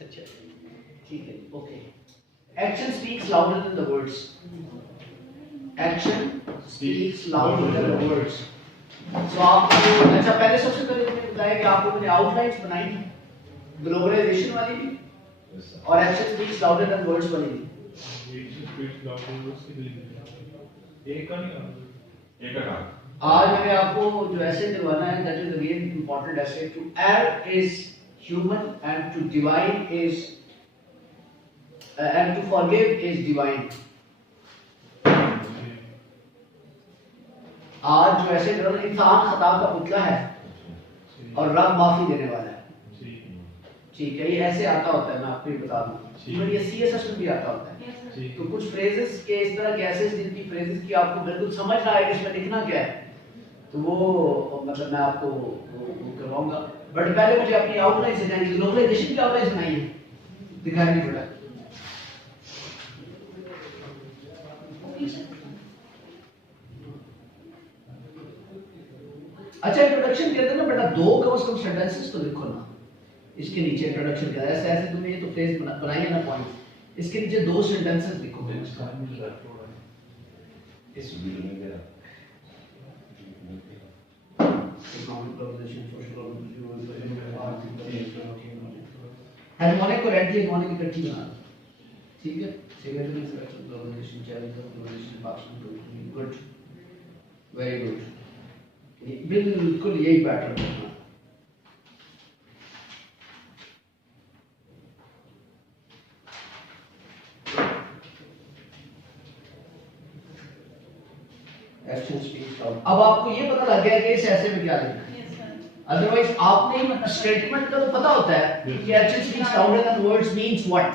अच्छा ठीक है okay action speaks louder then the words action speaks louder then the words तो आपको अच्छा पहले सबसे पहले मैंने बताया कि आपको मैंने आउटलाइंस बनाई ग्लोबलाइजेशन वाली भी और action speaks louder than words वाली भी एक का आज मैंने आपको जो ऐसे दिलवाना है दैट इज रियल इंपॉर्टेंट ऐसे to err is human and to divine is and to forgive is divine आज जो ऐसे दिलवाना इंसान खता का पुतला है और रब माफी देने वाला है ठीक है ये ऐसे आता होता है मैं आपको ये बता दूं इवन ये सीएसएस में भी आता होता है तो कुछ फ्रेजेस के इस तरह के ऐसे जिनकी फ्रेजेस की आपको बिल्कुल समझ ना आए कि इसमें लिखना क्या है तो वो मतलब मैं आपको वो करवाऊंगा बट पहले मुझे अपनी आउटलाइन से जाएंगे ग्लोबलाइजेशन की आउटलाइन सुनाइए दिखाई नहीं पड़ा अच्छा इंट्रोडक्शन के अंदर ना बेटा दो कम से कम सेंटेंसेस तो लिखो ना इसके नीचे इंट्रोडक्शन के ऐसे ऐसे तुमने ये तो फ्रेज बनाई है ना पॉइंट इसके नीचे दो सेंटेंसेस लिखो इस वीडियो में मेरा हार्मोनिक और एंटी हार्मोनिक इकट्ठी बना ठीक है significance instruction globalisation challenge globalisation function good very good बिल्कुल यही पैटर्न है एक्शन स्पीक्स लाउड अब आपको ये पता लग गया कि इस ऐसे में क्या लिखना है अदरवाइज आपने मतलब स्टेटमेंट का तो पता होता है कि action speaks louder than words means what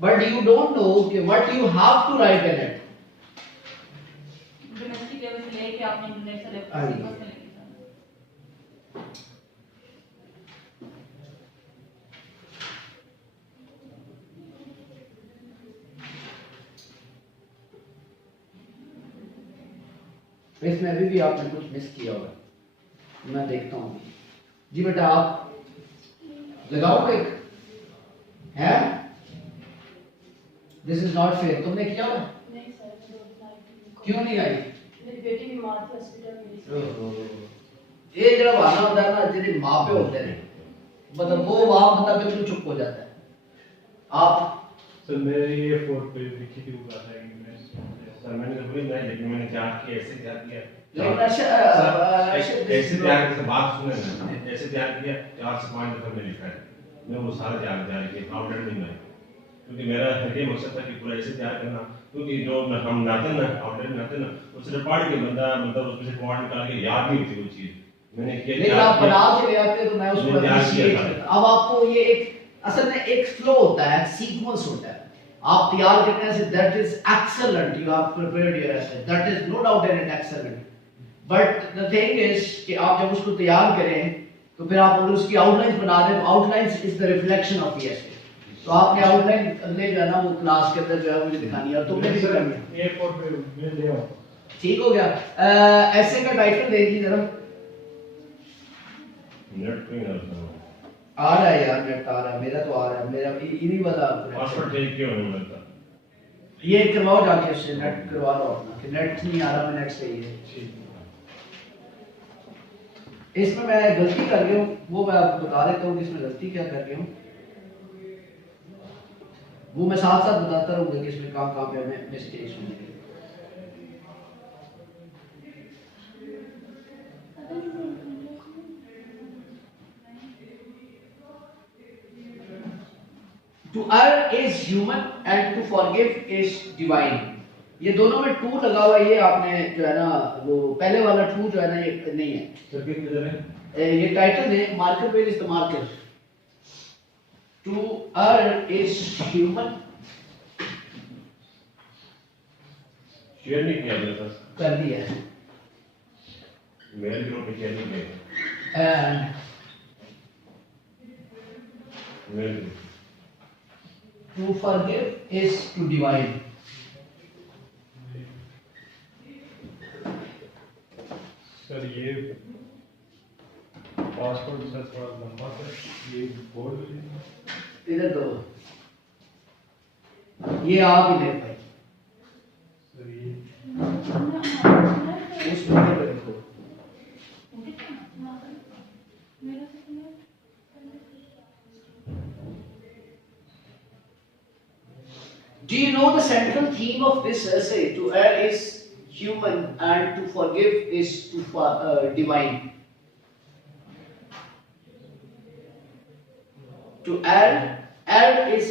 but you don't know कि what you have to write in it domestic level से लेके आपने इंटरनेशनल लेवल तक में लिखा इसमें अभी भी आपने कुछ मिस किया होगा मैं देखता हूँ जी बेटा आप लगाओ एक है दिस इज नॉट फेयर तुमने किया हुआ नहीं सर क्यों नहीं आई मेरी बेटी बीमार थी हॉस्पिटल में ये जब आना होता है ना जिन्हें माँ पे होते हैं मतलब वो वहां बंदा बिल्कुल चुप हो जाता है आप सर मेरी ये फोर पे लिखी थी वो आता है सर मैंने तो बोली मैं लेकिन मैंने क्या किया ऐसे क्या किया लेकिन ऐसे तैयार करके बात सुने ना ऐसे तैयार किया 4 से 5 दफा मैंने लिखा है मैं वो सारा तैयार किया आउटलाइन नहीं बनाई क्योंकि मेरा ये मकसद था कि पूरा ऐसे तैयार करना क्योंकि जो हम बनाते ना आउटलाइन बनाते ना वो सिर्फ पढ़ के बंदा मतलब उसमें से पॉइंट निकाल के याद नहीं होती वो चीज मैंने किया लेकिन आप बना के ले आते तो मैं उसको अप्रिशिएट करता अब आपको ये एक असल में एक फ्लो होता है सीक्वेंस होता है आप तैयार करने से that is excellent you have prepared your essay that is no doubt in it excellent but the thing is कि आप जब उसको तैयार करें तो फिर आप अगर उसकी आउटलाइंस बना दें outlines is the reflection of the essay तो आपने आउटलाइन अगले जो है ना वो क्लास के अंदर जो है मुझे दिखानी है और तुमने भी करनी है एयरपोर्ट पे मैं ले आऊं ठीक हो गया ऐसे का टाइटल देख लीजिए जरा नेट पे ना आ रहा है यार नेट आ रहा है मेरा तो आ रहा है मेरा इन्हीं वाला पासवर्ड चेंज क्यों नहीं होता ये करवाओ जाके उससे नेट करवा लो अपना कि नेट नहीं आ रहा मैं नेट सही है इसमें मैं गलती कर गया हूँ वो मैं आपको बता देता हूँ कि इसमें गलती क्या कर गया हूँ वो मैं साथ साथ बताता रहूंगा कि इसमें कहाँ पे मैं मिस्टेक्स हुई To err is human and to forgive is divine. ये दोनों में टू लगा हुआ ये आपने जो है ना वो पहले वाला टू जो है ना ये नहीं है सर किधर है ये टाइटल है मार्कर पे इस्तेमाल कर To err is human share नहीं किया जाता कर दिया है मेल ग्रुप पे शेयर नहीं किया and mail to forgive is to divine. Sir ये पासवर्ड सर थोड़ा लंबा है ये बोर्ड इधर दो, ये आप ही ले भाई, उस नंबर पे देखो। Do you know the central theme of this essay? To err is human and to forgive is divine. To err is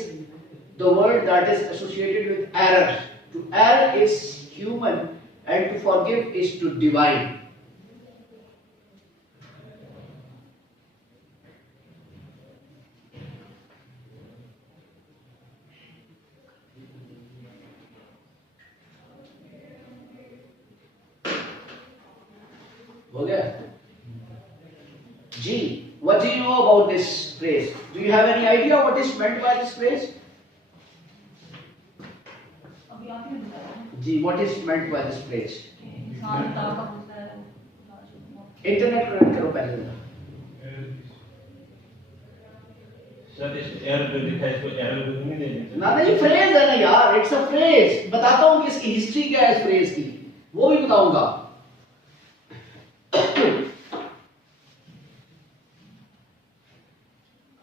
the word that is associated with error. To err is human and to forgive is to divine. हो गया? G, what do you know about this phrase? Do you have any idea what is meant by this phrase? अभी आप ही बता रहे हैं G, what is meant by this phrase? इंसान का होता है इंटरनेट कनेक्ट करो पहले। सर इस एरर पे लिखा है, इसको एरर पे नहीं देंगे ना ये फ्रेज है ना यार, इट्स अ फ्रेज। बताता हूँ कि इसकी हिस्ट्री क्या है इस फ्रेज की, वो भी बताऊंगा।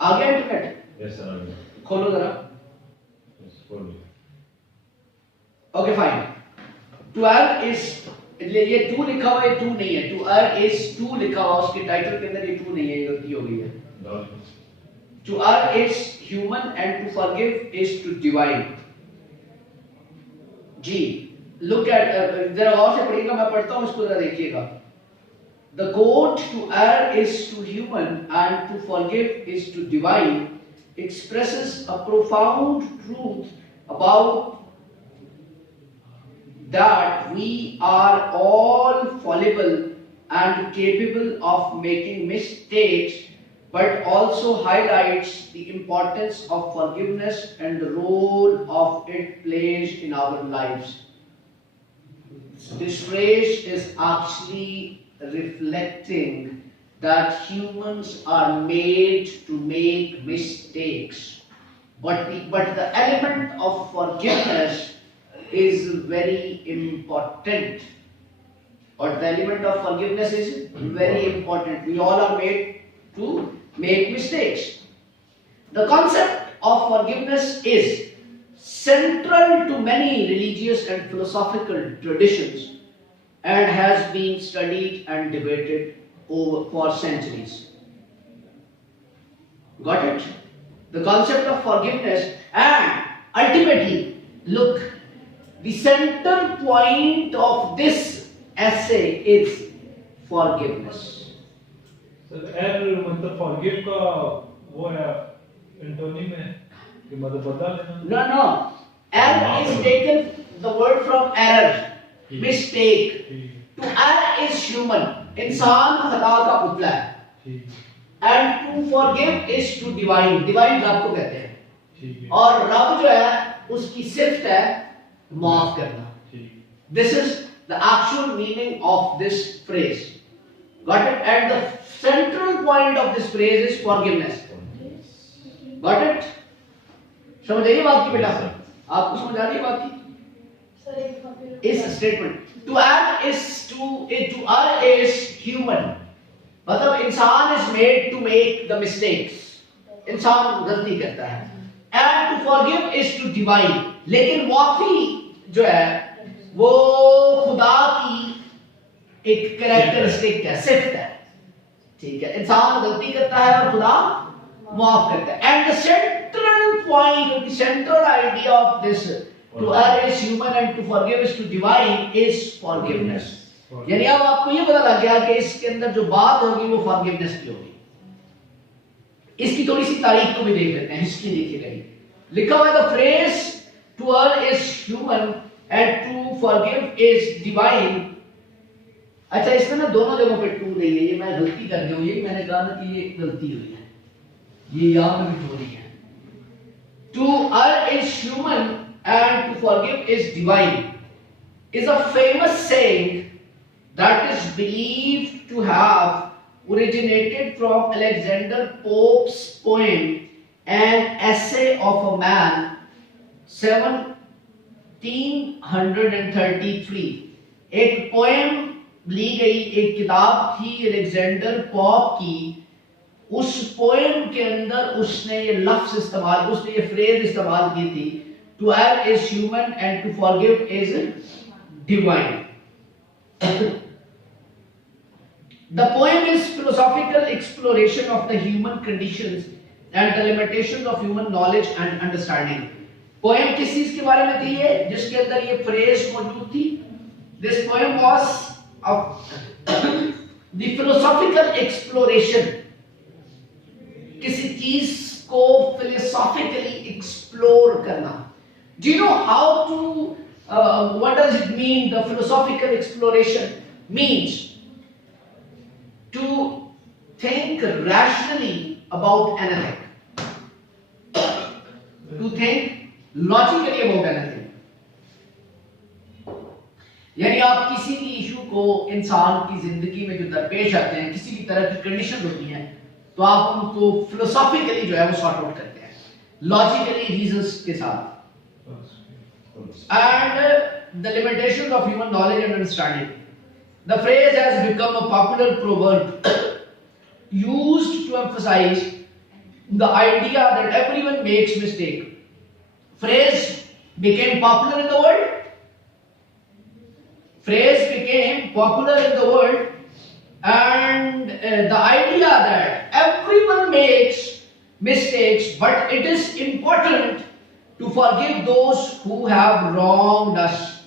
आ गया इंटरनेट? यस सर, आ गया। खोलो जरा। यस, खोल लो। Okay fine. To earn is, ये टू लिखा हुआ है, टू नहीं है। टू अर्न इज टू लिखा हुआ, उसके टाइटल के अंदर ये टू नहीं है, ये गलती हो गई है। To err is human and to forgive is to divine. G. Look at जरा गौर से पढ़िएगा, मैं पढ़ता हूँ इसको जरा देखिएगा। The quote to err is to human and to forgive is to divine expresses a profound truth about that we are all fallible and capable of making mistakes, but also highlights the importance of forgiveness and the role of it plays in our lives. This phrase is actually reflecting that humans are made to make mistakes, but the element of forgiveness is very important. Or the element of forgiveness is very important. We all are made to make mistakes. The concept of forgiveness is central to many religious and philosophical traditions and has been studied and debated for centuries. Got it? The concept of forgiveness, and ultimately, look, the center point of this essay is forgiveness. Error मतलब forgive का वो है antonym है कि मतलब बदला लेना। No. Err is taken the word from error, mistake. To err is human. इंसान खता का पुतला है। And to forgive is to divine. Divine रब को कहते हैं। और रब जो है उसकी सिफ्त है माफ करना. This is the actual meaning of this phrase. Got it? And the central point of this phrase is forgiveness. Got it? समझ आई बात की बेटा? आपको समझ आ रही है बात की? सर एक बार फिर इस statement to err is human. मतलब इंसान is made to make the mistakes. इंसान गलती करता है. And to forgive is to divine. लेकिन वाफी जो है वो खुदा की एक कैरेक्टरिस्टिक है, सिफ्त है. ठीक है, इंसान गलती करता है और खुदा माफ करता है. And the central point, the central idea of this to err is human and to forgive is to divine is forgiveness. यानी अब आपको ये पता लग गया कि इसके अंदर जो बात होगी वो फॉरगिवनेस की होगी. इसकी थोड़ी सी तारीख को भी देख लेते हैं, हिस्ट्री देखिएगा. लिखा हुआ है the phrase to err is human and to forgive is divine. अच्छा, इसमें ना दोनों जगहों पे टू नहीं है, ये मैं गलती कर गया हूं. ये मैंने कहा ना कि ये गलती हुई है, ये यहां पे भी टू नहीं है. To err is human and to forgive is divine is a famous saying that is believed to have originated from Alexander Pope's poem an essay of a man 1733 एक पोएम ली गई, एक किताब थी एलेक्जेंडर पॉप की। उस poem के अंदर उसने ये लफ्ज इस्तेमाल, उसने ये फ्रेज इस्तेमाल की थी, to err is human and to forgive is divine. The poem is philosophical exploration of the human conditions and the limitations of human knowledge and understanding. Poem किस चीज के बारे में थी ये, जिसके अंदर ये फ्रेज मौजूद थी? This poem was of the philosophical exploration, किसी चीज को philosophically explore करना. Do you know how to what does it mean? The philosophical exploration means to think rationally about anything, to think logically about anything. यानी आप किसी भी issue को इंसान की जिंदगी में जो दरपेश आते हैं, किसी भी तरह की कंडीशन होती हैं, तो आप उनको फिलोसॉफिकली जो है वो सॉर्ट आउट करते हैं, लॉजिकली रीजंस के साथ. And the limitations of human knowledge and understanding. The phrase has become a popular proverb used to emphasize the idea that everyone makes mistake. Phrase became popular in the world. Phrase became popular in the world, and the idea that everyone makes mistakes, but it is important to forgive those who have wronged us.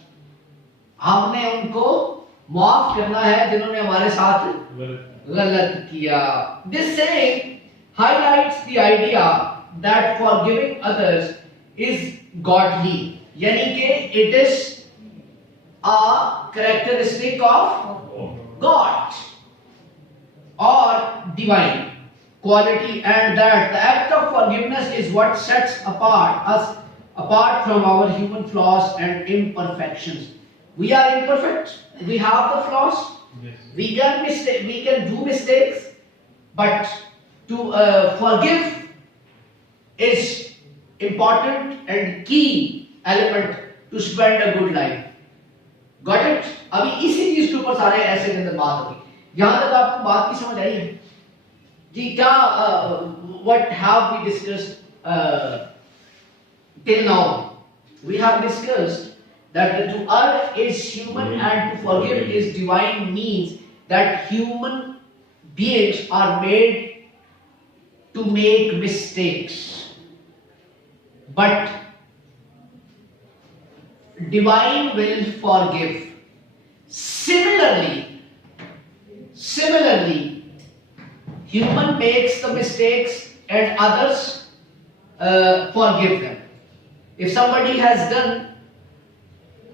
हमने उनको माफ करना है जिन्होंने हमारे साथ गलत किया. This saying highlights the idea that forgiving others is godly. यानी कि it is a characteristic of God or divine quality, and that the act of forgiveness is what sets us apart from our human flaws and imperfections. We are imperfect, we have the flaws, we can do mistakes, but to forgive is important and key element to spend a good life. Got it? अभी इसी चीज के ऊपर सारे ऐसे के अंदर बात होगी. यहां तक आपको बात की समझ आई है जी? क्या what have we discussed till now? We have discussed that to err is human and to forgive is divine, means that human beings are made to make mistakes, but divine will forgive. Similarly, human makes the mistakes and others forgive them. If somebody has done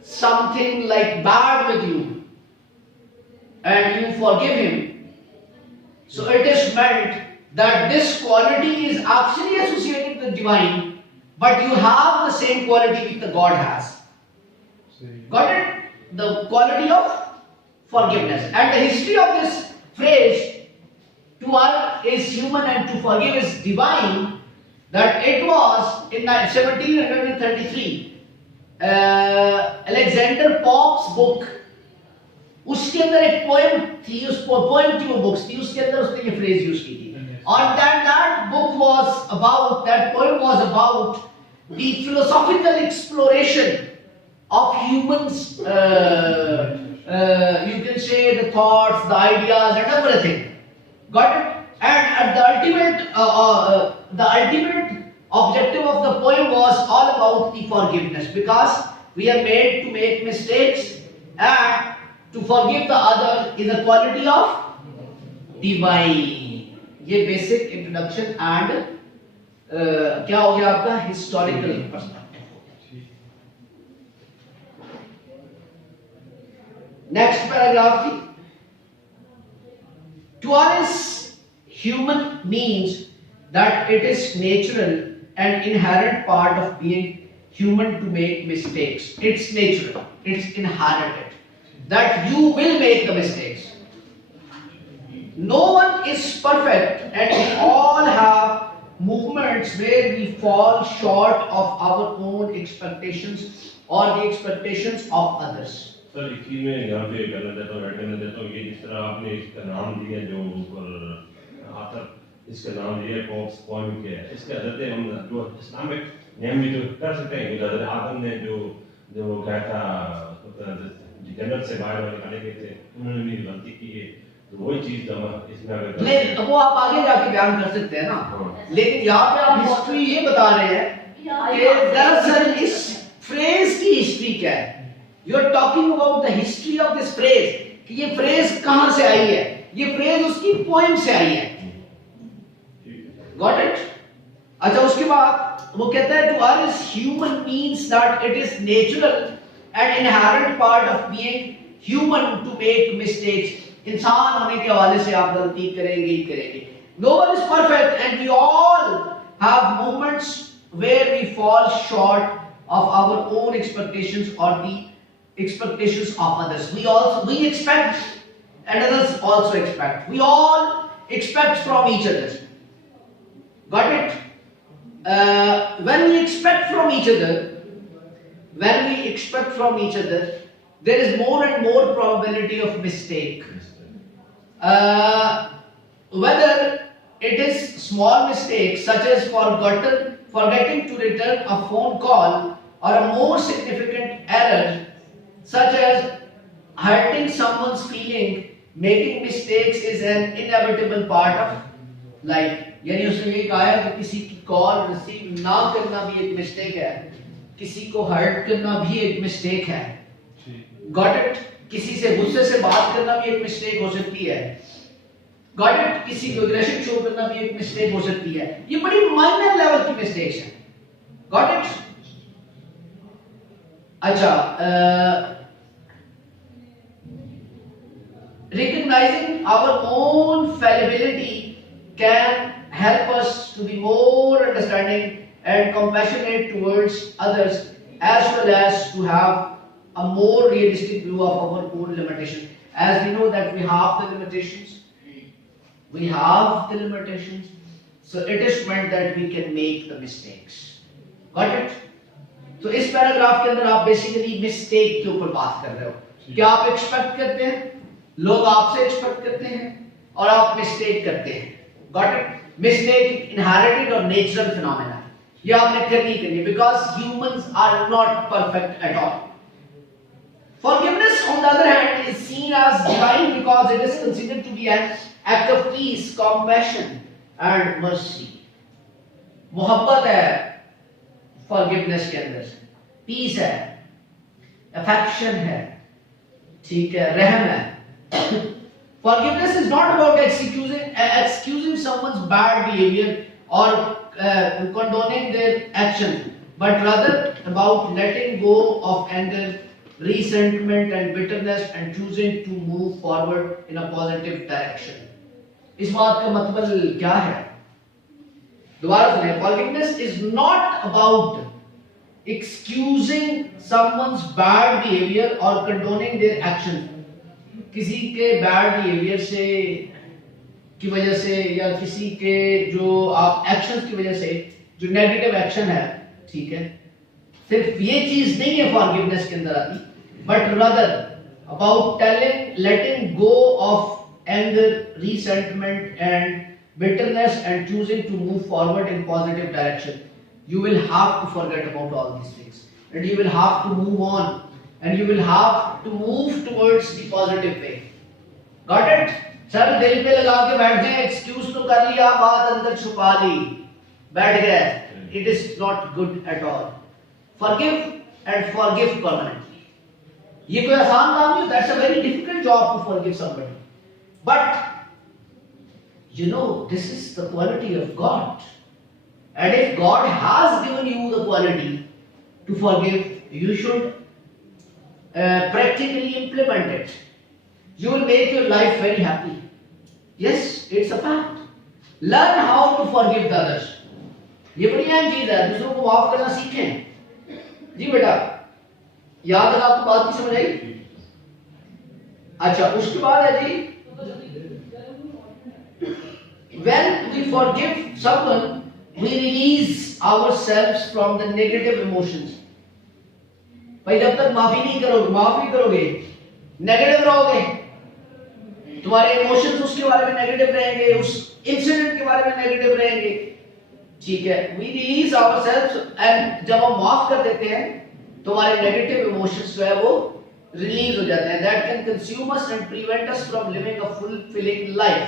something like bad with you and you forgive him, so it is meant that this quality is actually associated with divine, but you have the same quality which the God has. Got it? The quality of forgiveness. And the history of this phrase, to err is human and to forgive is divine, that it was in 1733 Alexander Pope's book, उसके अंदर एक poem थी, उस poem की वो books थी, उसके अंदर उसने ये फ्रेज यूज की थी. और that book was about, that poem was about the philosophical exploration of humans, you can say the thoughts, the ideas and everything. Got it? And the ultimate objective of the poem was all about the forgiveness, because we are made to make mistakes, and to forgive the other is a quality of divine. ये basic introduction and क्या हो गया आपका historical perspective. Next paragraph थी, to us human means that it is natural and inherent part of being human to make mistakes. It's natural, it's inherited that you will make the mistakes. No one is perfect and we all have movements where we fall short of our own expectations or the expectations of others. Sir एक चीज मैं यहाँ पे कहना चाहता हूँ, add करना चाहता हूँ, ये जिस तरह आपने इसका नाम दिया जो ऊपर आता, इसका नाम दिया कॉक्स पॉइंट के, इसके हजरत हम जो इस्लामिक नेम भी तो कर सकते हैं कि हजरत आदम ने जो क्या था जन्नत से बाहर निकाले गए थे, उन्होंने भी गलती की है, तो वही चीज हम इसमें अगर लेकिन वो आप आगे जाके बयान कर सकते हैं ना, लेकिन यहाँ पे आप हिस्ट्री ये बता रहे हैं कि दरअसल इस फ्रेज की हिस्ट्री क्या है. You are talking about the history of this phrase, कि ये फ्रेज कहां से आई है, ये फ्रेज उसकी पोएम से आई है. Got it? अच्छा, उसके बाद वो कहता है to us human means that it is natural and inherent part of being human to make mistakes. इंसान होने के हवाले से आप गलती करेंगे ही करेंगे. No one is perfect and we all have moments where we fall short of our own expectations or the expectations of others. We expect and others also expect. We all expect from each other. Got it? When we expect from each other, there is more and more probability of mistake. Whether it is small mistakes such as forgetting to return a phone call, or a more significant error such as hurting someone's feeling. Making mistakes is an inevitable part of life. यानी उसने ये कहा है कि किसी की call receive ना करना भी एक मिस्टेक है, किसी को हर्ट करना भी एक मिस्टेक है. Got it? किसी से गुस्से से बात करना भी एक मिस्टेक हो सकती है. Got it? किसी को एग्रेशन शो करना भी एक मिस्टेक हो सकती है. ये बड़ी माइनर लेवल की मिस्टेक्स हैं. Got it? अच्छा, recognizing our own fallibility can help us to be more understanding and compassionate towards others, as well as to have a more realistic view of our own limitations. As we know that we have the limitations, so it is meant that we can make the mistakes. Got it? तो इस paragraph के अंदर आप basically mistake के ऊपर बात कर रहे हो. क्या आप एक्सपेक्ट करते हैं, लोग आपसे एक्सपेक्ट करते हैं और आप मिस्टेक करते हैं. Got it? मिस्टेक इनहेरिटेड और नेचुरल फिनोमेना है, ये आपने करनी है because humans are not perfect at all. Forgiveness on the other hand is seen as divine because it is considered to be an act of peace, compassion and mercy. मोहब्बत है forgiveness के अंदर, piece है, affection है, ठीक है, रहम है. Forgiveness is not about excusing someone's bad behavior or condoning their action, but rather about letting go of anger, resentment and bitterness and choosing to move forward in a positive direction. इस बात का मतलब क्या है? दोबारा सुनिए. Forgiveness is not about excusing someone's bad behavior or condoning their action. किसी के बैड बिहेवियर से की वजह से या किसी के जो आप एक्शंस की वजह से जो नेगेटिव एक्शन है, ठीक है, सिर्फ ये चीज नहीं है फॉरगिवनेस के अंदर आती, but rather about letting go of anger, resentment and bitterness and choosing to move forward in positive direction. You will have to forget about all these things and you will have to move on and you will have to move towards the positive way. Got it? Sir दिल पे लगा के बैठ गए, excuse तो कर लिया, बात अंदर छुपा ली, बैठ गए. It is not good at all. Forgive and forgive permanently. ये कोई आसान काम नहीं. That's a very difficult job to forgive somebody. But you know, this is the quality of God. And if God has given you the quality to forgive, you should practically implement it. You will make your life very happy. Yes, it's a fact. Learn how to forgive the others. ये बड़ी अहम चीज है, दूसरों को माफ करना सीखें. जी बेटा, याद है आपको बात की समझ आई? अच्छा, उसके बाद है जी, when we forgive someone, we release ourselves from the negative emotions. भाई जब तक माफी नहीं करोगे नेगेटिव रहोगे, तुम्हारे इमोशंस उसके बारे में नेगेटिव रहेंगे, उस इंसिडेंट के बारे में नेगेटिव रहेंगे, ठीक है। वी रिलीज आवरसेल्व्स, एंड जब हम माफ कर देते हैं तो हमारे नेगेटिव इमोशंस जो है वो रिलीज हो जाते हैं। That can consume us and prevent us from living a fulfilling life.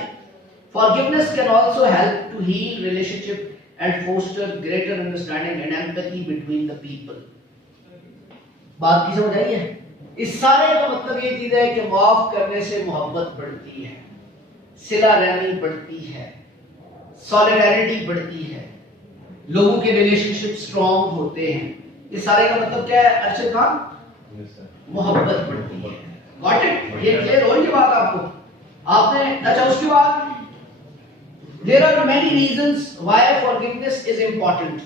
Forgiveness can also help to heal relationship and foster greater understanding and empathy between the people। बात की समझ आई है? इस सारे का मतलब ये चीज है कि माफ करने से मोहब्बत बढ़ती है, सिला रहमी बढ़ती है, सॉलिडारिटी बढ़ती है, लोगों के रिलेशनशिप स्ट्रॉन्ग होते हैं। ये सारे का मतलब क्या है अर्शद खान? मोहब्बत बढ़ती है। Got it? ये क्लियर हो गई बात आपको? आपने अच्छा, उसके बाद there are many reasons why forgiveness is important.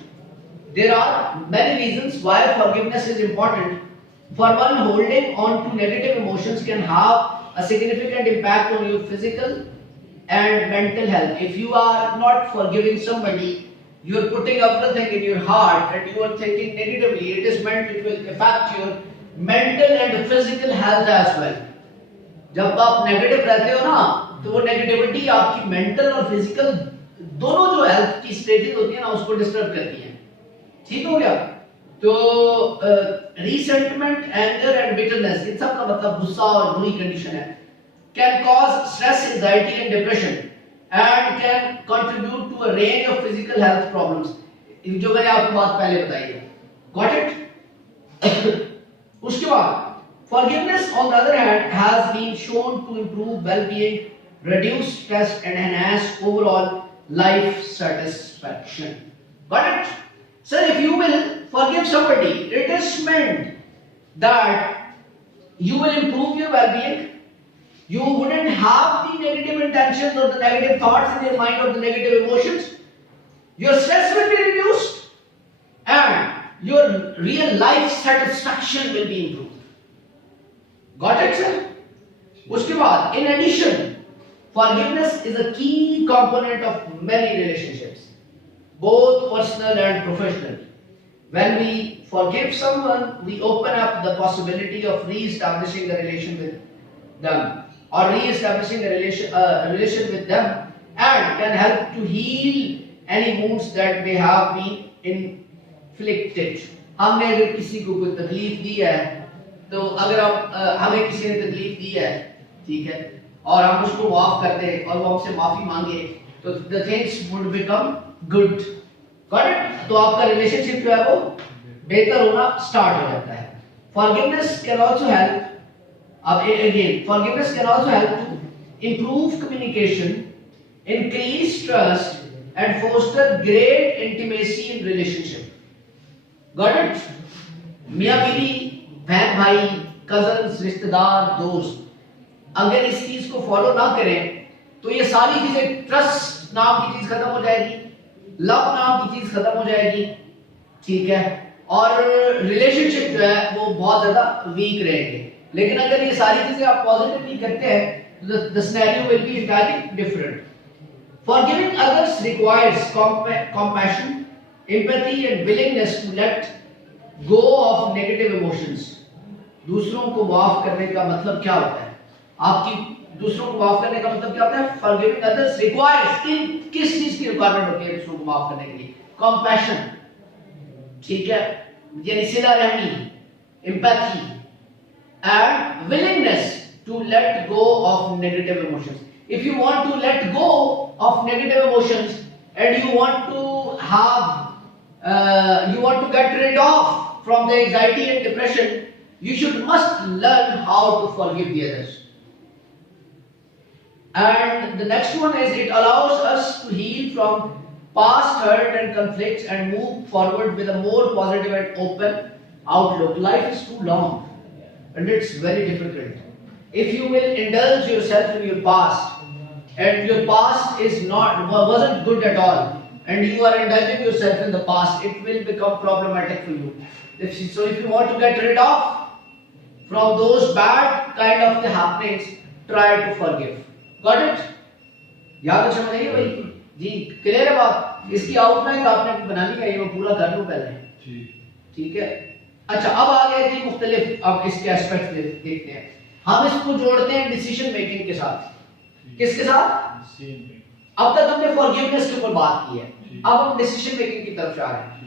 There are many reasons why forgiveness is important. For one, holding on to negative emotions can have a significant impact on your physical and mental health. If you are not forgiving somebody, you are putting everything in your heart and you are thinking negatively. It is meant it will affect your mental and physical health as well. जब आप negative रहते हो ना, तो वो negativity आपकी mental और physical दोनों जो हेल्थ की स्टेजेस होती है ना, उसको डिस्टर्ब करती है। ठीक हो गया? तो रिसेंटमेंट, एंगर एंड बिटरनेस, इन सब का मतलब गुस्सा और बुरी कंडीशन है, can cause stress, anxiety and depression and can contribute to a range of physical health problems, जो मैंने आपको बात पहले बताई है। Got it? उसके बाद forgiveness on the other hand has been shown to improve well-being, reduce stress and enhance overall life satisfaction. Got it? Sir, if you will forgive somebody, it is meant that you will improve your well-being. You wouldn't have the negative intentions or the negative thoughts in your mind or the negative emotions. Your stress will be reduced and your real life satisfaction will be improved. Got it, sir? उसके बाद, in addition, forgiveness is a key component of many relationships, both personal and professional. When we forgive someone, we open up the possibility of re-establishing a relation with them, or re-establishing a relation with them, and can help to heal any wounds that may have been inflicted. हमने अगर किसी को कोई तकलीफ दी है, तो अगर हमें किसी ने तकलीफ दी है, ठीक है, और हम उसको माफ कर दें और वो हमसे माफी मांगे, तो the things would become good. Got it? तो आपका रिलेशनशिप जो है वो बेहतर होना स्टार्ट हो जाता है। Forgiveness can also help. अब again, forgiveness can also help to improve communication, increase trust, and foster great intimacy in relationship. Got it? मियां बीवी, बहन भाई, कजन्स, रिश्तेदार, दोस्त, अगर इस चीज को फॉलो ना करें तो ये सारी चीजें, ट्रस्ट नाम की चीज खत्म हो जाएगी, लव नाम की चीज खत्म हो जाएगी, ठीक है, और रिलेशनशिप जो है वो बहुत ज्यादा वीक रहेंगे। लेकिन अगर ये सारी चीजें आप पॉजिटिवली करते हैं, the scenario will be entirely different. Forgiving others requires compassion, empathy and willingness to let go of negative emotions. दूसरों को माफ करने का मतलब क्या होता है? आपकी दूसरों को माफ करने का मतलब क्या होता है? Forgiving others requires, किस चीज की रिक्वायरमेंट होती है दूसरों को माफ करने के लिए? Compassion, ठीक है, यानी सिला रहमी, empathy and willingness to let go of negative emotions. If you want to let go of negative emotions and you want to have you want to get rid of from the anxiety and depression, you must learn how to forgive the others. And the next one is, it allows us to heal from past hurt and conflicts and move forward with a more positive and open outlook. Life is too long and it's very difficult. If you will indulge yourself in your past and your past wasn't good at all, and you are indulging yourself in the past, it will become problematic for you. If you want to get rid of from those bad kind of the happenings, try to forgive. Got it? याद है, समझ आइए भाई जी, clear है बात? इसकी outline आपने बना ली है, ये मैं पूरा कर लूं पहले, ठीक है। अच्छा, अब आ गए जी मुख्तलिफ, अब इसके एस्पेक्ट देखते हैं। हम इसको जोड़ते हैं डिसीजन मेकिंग के साथ। किसके साथ? अब तक हमने फॉरगिवनेस के ऊपर बात की है, अब हम डिसीजन मेकिंग की तरफ जा रहे हैं।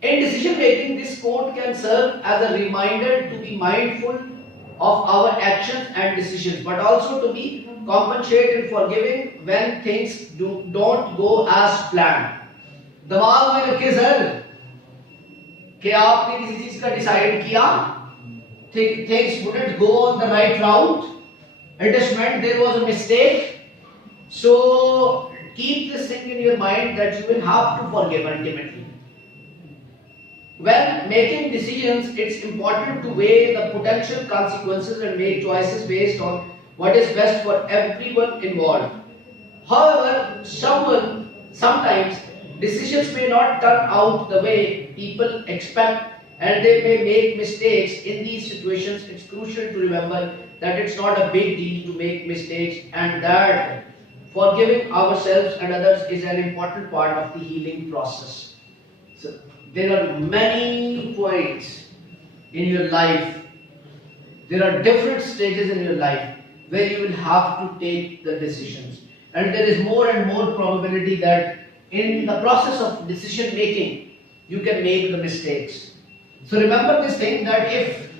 In decision making, this quote can serve as a reminder to be mindful of our actions and decisions, but also to be compensate and forgiving when things don't go as planned. दिमाग में रखे sir कि आपने किसी चीज का decide किया, things wouldn't go on the right route, it is meant there was a mistake, so keep this thing in your mind that you will have to forgive ultimately. When making decisions, it's important to weigh the potential consequences and make choices based on what is best for everyone involved. However, sometimes decisions may not turn out the way people expect, and they may make mistakes. In these situations, it's crucial to remember that it's not a big deal to make mistakes, and that forgiving ourselves and others is an important part of the healing process. So, there are many points in your life, there are different stages in your life where you will have to take the decisions, and there is more and more probability that in the process of decision making you can make the mistakes. So remember this thing, that if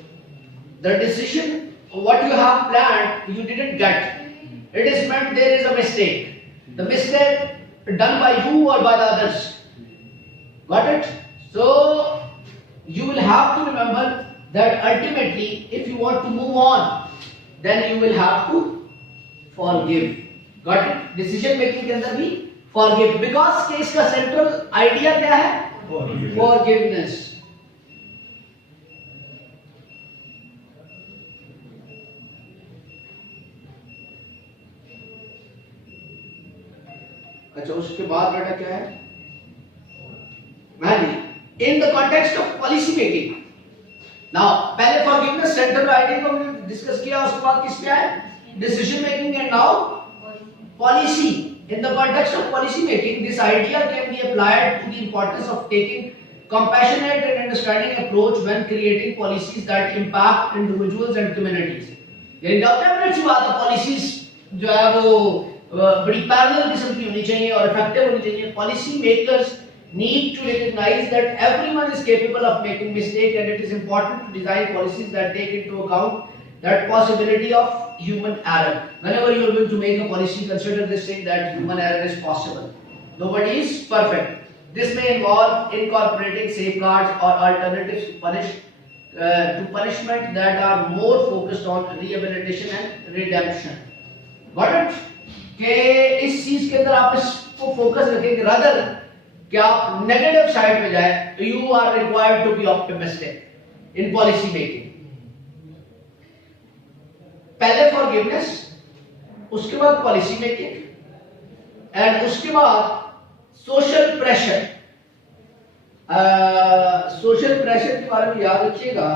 the decision what you have planned you didn't get, it is meant there is a mistake. The mistake done by you or by the others. Got it? So you will have to remember that ultimately if you want to move on, then you will have to forgive. Got it? Decision making के अंदर भी forgive, because के इसका central idea क्या है? Forgiveness. अच्छा, उसके बाद बेटा क्या है? In the context of policy making. Now, पहले forgiveness central idea को हमने डिस्कस किया, उसके बाद किस पे आए? Decision making, and now policy. In the context of policy making, this idea can be applied to the importance of taking compassionate and understanding approach when creating policies that impact individuals and communities. यानी definite सी बात है, policies जो है वो बड़ी parallel किस्म की होनी चाहिए और इफेक्टिव होनी चाहिए. Policy makers need to recognize that everyone is capable of making mistake, and it is important to design policies that take into account that possibility of human error. Whenever you are going to make a policy, consider this thing that human error is possible. Nobody is perfect. This may involve incorporating safeguards or alternatives to punishment that are more focused on rehabilitation and redemption. Got it? कि इस चीज के अंदर आप इसको focus रखें rather कि आप नेगेटिव साइड में जाए. You are required to be optimistic in policy making. पहले फॉरगिवनेस, उसके बाद पॉलिसी मेकिंग, एंड उसके बाद सोशल प्रेशर. सोशल प्रेशर के बारे में याद रखिएगा.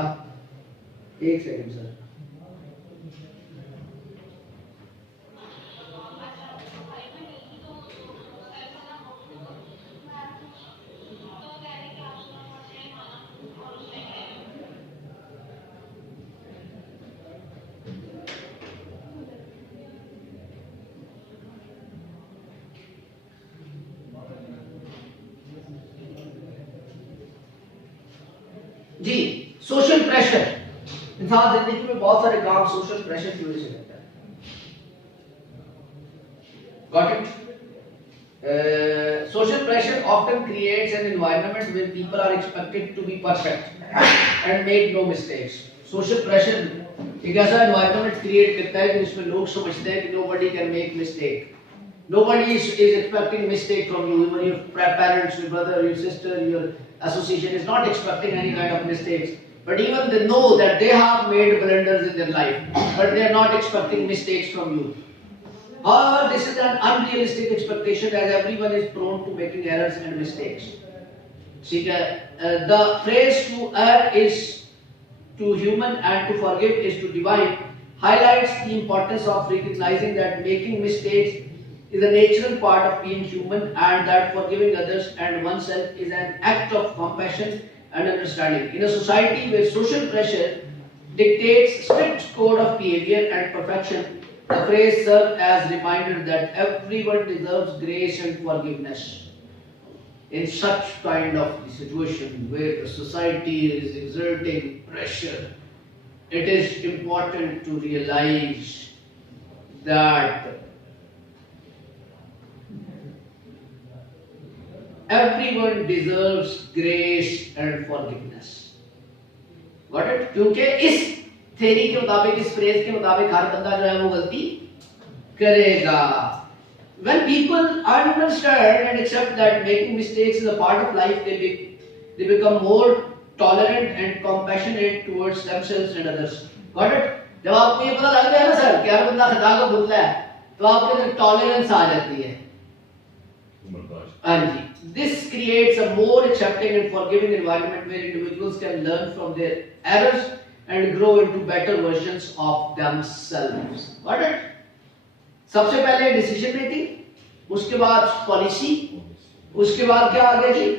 एक सेकंड सर. जी, सोशल प्रेशर. इंसान जिंदगी में बहुत सारे काम सोशल प्रेशर की वजह से करता है. Got it? Social pressure often creates an environment where people are expected to be perfect and make no mistakes. Social pressure एक ऐसा environment create करता है जिसमें लोग समझते हैं कि nobody can make mistake. Nobody is expecting mistake from you. Even your parents, your brother, your sister, your association is not expecting any kind of mistakes. But even they know that they have made blunders in their life, but they are not expecting mistakes from you. However, this is an unrealistic expectation as everyone is prone to making errors and mistakes. The phrase to err is to human and to forgive is to divine highlights the importance of recognizing that making mistakes is a natural part of being human, and that forgiving others and oneself is an act of compassion and understanding. In a society where social pressure dictates strict code of behavior and perfection, the phrase serves as a reminder that everyone deserves grace and forgiveness. In such kind of situation where the society is exerting pressure, it is important to realize that everyone deserves grace and forgiveness. Got it? क्योंकि इस theory के मुताबिक, इस phrase के मुताबिक हर बंदा जो है वो गलती करेगा. When people understand and accept that making mistakes is a part of life, they become more tolerant and compassionate towards themselves and others. Got it? जब आपको ये पता लग गया ना सर कि हर बंदा खता का पुतला है, तो आपके अंदर टॉलरेंस आ जाती है. हाँ जी. This creates a more accepting and forgiving environment where individuals can learn from their errors and grow into better versions of themselves. Got it? सबसे पहले डिसीजन मेकिंग, उसके बाद पॉलिसी, उसके बाद क्या आगे जी?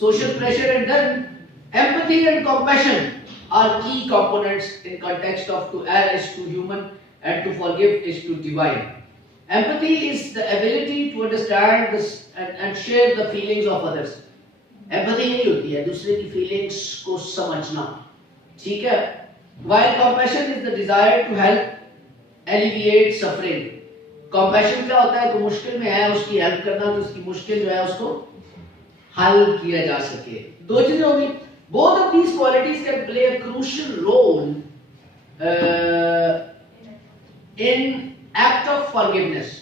Social pressure and then empathy and compassion are key components in context of to err is to human and to forgive is to divine. Empathy is the ability to understand this and share the feelings of others. Empathy नहीं होती है दूसरे की feelings को समझना, ठीक है? While compassion is the desire to help alleviate suffering. Compassion क्या होता है? तो मुश्किल में है उसकी हेल्प करना, तो उसकी मुश्किल जो है उसको हल किया जा सके. दो चीजें होंगी. Both of these qualities can play a crucial role in act of forgiveness.